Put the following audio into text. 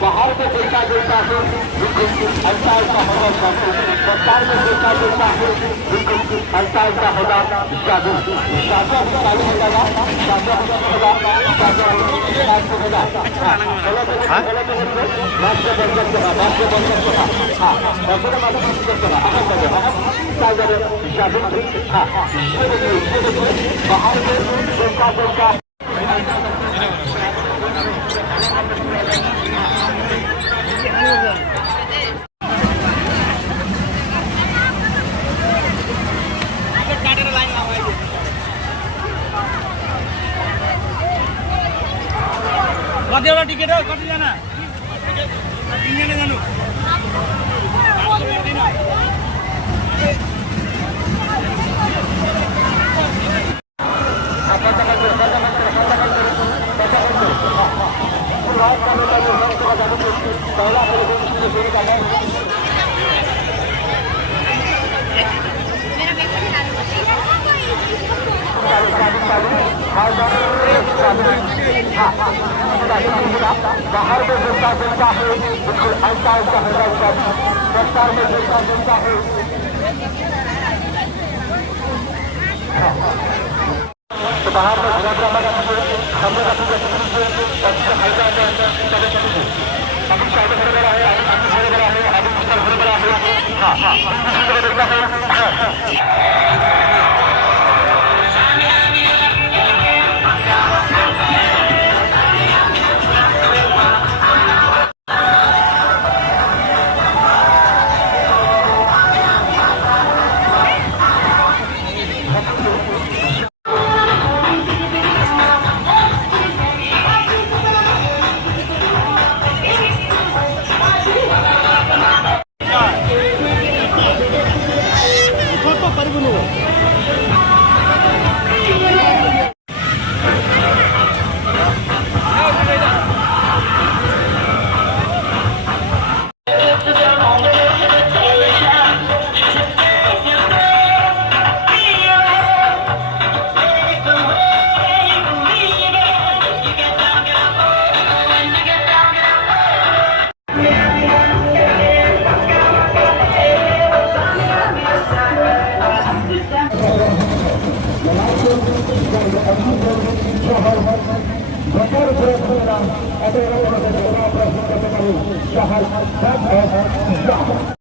बाहर में देखा देता है ऐसा ऐसा होगा संसार में देखा देता है ऐसा ऐसा होगा जादू जादू चालू हो जाएगा जादू होगा जादू होगा राष्ट्र बन सकता हाँ राष्ट्र बन सकता जादू हाँ बाहर में देखा देता कतिवटा टिकट हो कतिजना तिनजना जानु बाहर में जूता जूता है बिल्कुल ऐसा ऐसा होगा संसार में जूता जूता है तो बाहर में घोड़ा लगा हमने अभी साइड भर बड़ा है अभी भर बड़ा है अभी मुस्तर भर बड़ा है हाँ Shahar